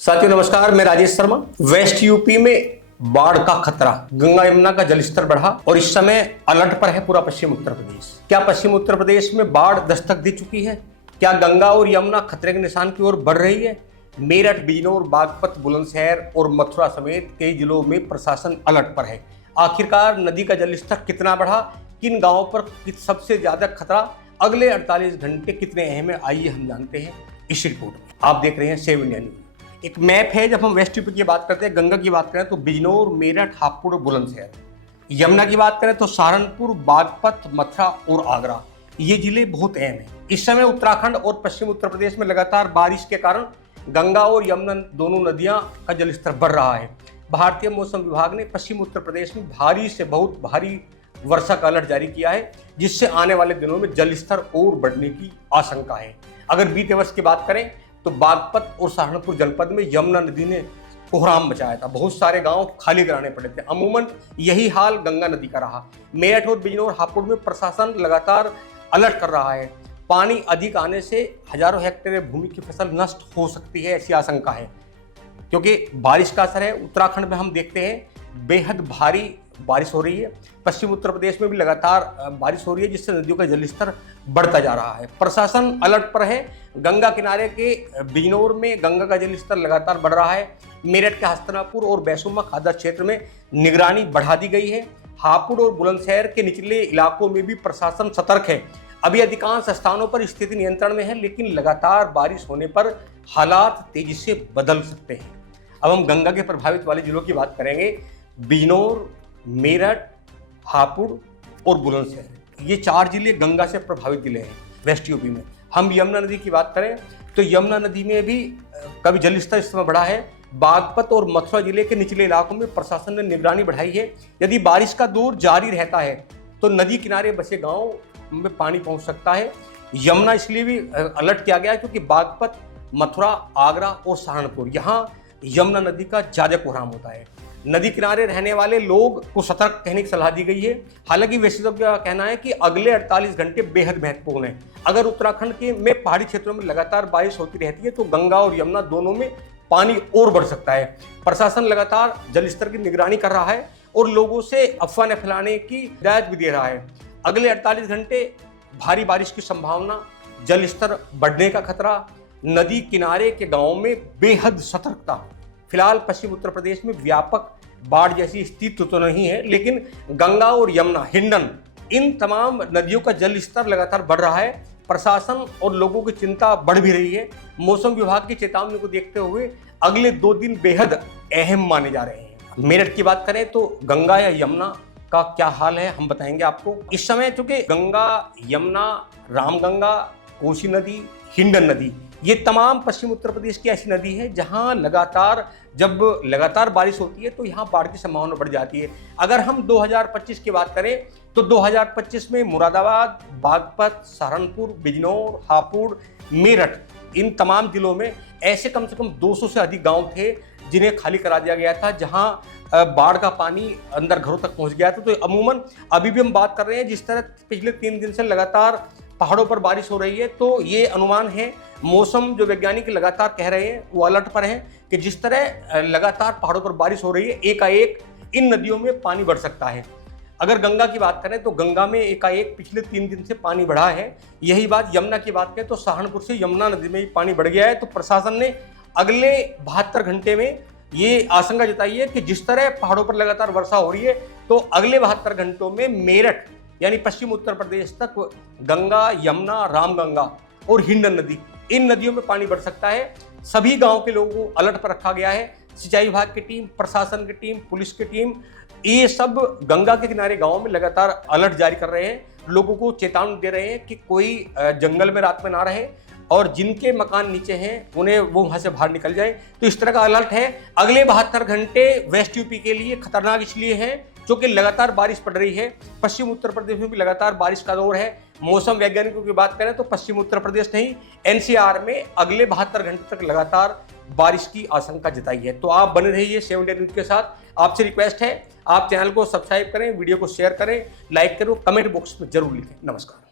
साथियों नमस्कार, मैं राजेश शर्मा। वेस्ट यूपी में बाढ़ का खतरा, गंगा यमुना का जलस्तर बढ़ा और इस समय अलर्ट पर है पूरा पश्चिम उत्तर प्रदेश। क्या पश्चिम उत्तर प्रदेश में बाढ़ दस्तक दे चुकी है? क्या गंगा और यमुना खतरे के निशान की ओर बढ़ रही है? मेरठ, बिजनौर, बागपत, बुलंदशहर और मथुरा समेत कई जिलों में प्रशासन अलर्ट पर है। आखिरकार नदी का जलस्तर कितना बढ़ा, किन गांवों पर सबसे ज्यादा खतरा, अगले 48 घंटे कितने अहम है, आइए हम जानते हैं इस रिपोर्ट में। आप देख रहे हैं सेव इंडिया न्यूज। एक मैप है। जब हम वेस्ट यूपी की बात करते हैं, गंगा की बात करें तो बिजनौर, मेरठ, हापुड़ और बुलंदशहर। यमुना की बात करें तो सहारनपुर, बागपत, मथुरा और आगरा। ये जिले बहुत अहम हैं। इस समय उत्तराखंड और पश्चिम उत्तर प्रदेश में लगातार बारिश के कारण गंगा और यमुना दोनों नदियां का जलस्तर बढ़ रहा है। भारतीय मौसम विभाग ने पश्चिम उत्तर प्रदेश में भारी से बहुत भारी वर्षा का अलर्ट जारी किया है, जिससे आने वाले दिनों में जलस्तर और बढ़ने की आशंका है। अगर बीते वर्ष की बात करें तो बागपत और सहारनपुर जनपद में यमुना नदी ने कोहराम मचाया था। बहुत सारे गांव खाली कराने पड़े थे। अमूमन यही हाल गंगा नदी का रहा। मेरठ और बिजनौर, हापुड़ में प्रशासन लगातार अलर्ट कर रहा है। पानी अधिक आने से हजारों हेक्टेयर भूमि की फसल नष्ट हो सकती है, ऐसी आशंका है, क्योंकि बारिश का असर है। उत्तराखंड में हम देखते हैं बेहद भारी बारिश हो रही है। पश्चिम उत्तर प्रदेश में भी लगातार बारिश हो रही है, जिससे नदियों का जलस्तर बढ़ता जा रहा है। प्रशासन अलर्ट पर है। गंगा किनारे के बिजनौर में गंगा का जलस्तर लगातार बढ़ रहा है। मेरठ के हस्तिनापुर और बैसुमा खादा क्षेत्र में निगरानी बढ़ा दी गई है। हापुड़ और बुलंदशहर के निचले इलाकों में भी प्रशासन सतर्क है। अभी अधिकांश स्थानों पर स्थिति नियंत्रण में है, लेकिन लगातार बारिश होने पर हालात तेजी से बदल सकते हैं। अब हम गंगा के प्रभावित वाले जिलों की बात करेंगे। बिजनौर, मेरठ, हापुड़ और बुलंदशहर, ये 4 जिले गंगा से प्रभावित जिले हैं वेस्ट यूपी में। हम यमुना नदी की बात करें तो यमुना नदी में भी कभी जलस्तर इस समय बढ़ा है। बागपत और मथुरा जिले के निचले इलाकों में प्रशासन ने निगरानी बढ़ाई है। यदि बारिश का दौर जारी रहता है तो नदी किनारे बसे गांव में पानी पहुंच सकता है। यमुना इसलिए भी अलर्ट किया गया है क्योंकि बागपत, मथुरा, आगरा और सहारनपुर, यहाँ यमुना नदी का ज्यादा कोहराम होता है। नदी किनारे रहने वाले लोग को सतर्क रहने की सलाह दी गई है। हालांकि विशेषज्ञों का कहना है कि अगले 48 घंटे बेहद महत्वपूर्ण है। अगर उत्तराखंड के में पहाड़ी क्षेत्रों में लगातार बारिश होती रहती है तो गंगा और यमुना दोनों में पानी और बढ़ सकता है। प्रशासन लगातार जलस्तर की निगरानी कर रहा है और लोगों से अफवाह न फैलाने की हिदायत भी दे रहा है। अगले 48 घंटे भारी बारिश की संभावना, जलस्तर बढ़ने का खतरा, नदी किनारे के गांवों में बेहद सतर्कता। फिलहाल पश्चिम उत्तर प्रदेश में व्यापक बाढ़ जैसी स्थिति तो नहीं है, लेकिन गंगा और यमुना, हिंडन, इन तमाम नदियों का जल स्तर लगातार बढ़ रहा है। प्रशासन और लोगों की चिंता बढ़ भी रही है। मौसम विभाग की चेतावनी को देखते हुए अगले 2 दिन बेहद अहम माने जा रहे हैं। मेरठ की बात करें तो गंगा या यमुना का क्या हाल है हम बताएंगे आपको। इस समय चूंकि गंगा, यमुना, रामगंगा, कोसी नदी, हिंडन नदी, ये तमाम पश्चिम उत्तर प्रदेश की ऐसी नदी है जहां जब लगातार बारिश होती है तो यहां बाढ़ की संभावना बढ़ जाती है। अगर हम 2025 की बात करें तो 2025 में मुरादाबाद, बागपत, सहारनपुर, बिजनौर, हापुड़, मेरठ, इन तमाम जिलों में ऐसे कम से कम 200 से अधिक गांव थे जिन्हें खाली करा दिया गया था, जहां बाढ़ का पानी अंदर घरों तक पहुंच गया था। तो अमूमन अभी भी हम बात कर रहे हैं, जिस तरह पिछले 3 दिन से लगातार पहाड़ों पर बारिश हो रही है, तो ये अनुमान है। मौसम जो वैज्ञानिक लगातार कह रहे हैं वो अलर्ट पर हैं कि जिस तरह लगातार पहाड़ों पर बारिश हो रही है, एकाएक इन नदियों में पानी बढ़ सकता है। अगर गंगा की बात करें तो गंगा में एकाएक पिछले 3 दिन से पानी बढ़ा है। यही बात यमुना की बात करें तो सहारनपुर से यमुना नदी में पानी बढ़ गया है। तो प्रशासन ने अगले 72 घंटे में ये आशंका जताई है कि जिस तरह पहाड़ों पर लगातार वर्षा हो रही है तो अगले 72 घंटों में मेरठ यानी पश्चिम उत्तर प्रदेश तक गंगा, यमुना, रामगंगा और हिंडन नदी, इन नदियों में पानी बढ़ सकता है। सभी गांव के लोगों को अलर्ट पर रखा गया है। सिंचाई विभाग की टीम, प्रशासन की टीम, पुलिस की टीम, ये सब गंगा के किनारे गांवों में लगातार अलर्ट जारी कर रहे हैं। लोगों को चेतावनी दे रहे हैं कि कोई जंगल में रात में ना रहे और जिनके मकान नीचे हैं उन्हें वो वहां से बाहर निकल जाए। तो इस तरह का अलर्ट है। अगले 72 घंटे वेस्ट यूपी के लिए खतरनाक इसलिए हैं क्योंकि लगातार बारिश पड़ रही है। पश्चिम उत्तर प्रदेश में भी लगातार बारिश का दौर है। मौसम वैज्ञानिकों की बात करें तो पश्चिम उत्तर प्रदेश नहीं, एनसीआर में अगले 72 घंटे तक लगातार बारिश की आशंका जताई है। तो आप बने रहिए सेव इंडिया न्यूज के साथ। आपसे रिक्वेस्ट है आप चैनल को सब्सक्राइब करें, वीडियो को शेयर करें, लाइक करो, कमेंट बॉक्स में जरूर लिखें। नमस्कार।